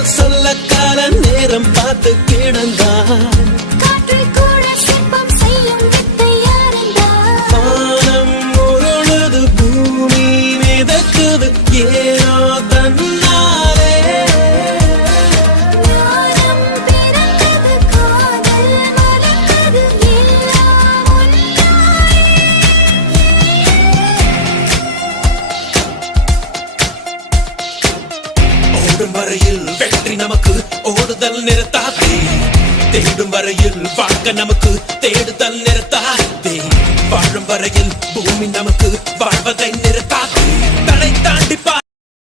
காதல் சொல்ல கால நேரம் பார்த்து கிடந்தான் காற்றில் கூட சிற்பம் செய்யும் வித்தை யாருந்தான் வானம் உருளுது பூமி மிதக்குது ஏனோ தன்னாலே ஞானம் பிறந்தது காதல் மலர்ந்தது எல்லாம் ஒன்றாய் ஓடும் வரையில் வெற்றி நமக்கு ஓடுதல் நிறுத்தாதே தேடும் வரையில் வாழ்க்கை நமக்கு தேடுதல் நிறுத்தாதே வாழும் வரையில் பூமி நமக்கு வாழ்வதை நிறுத்தாதே தடை தாண்டி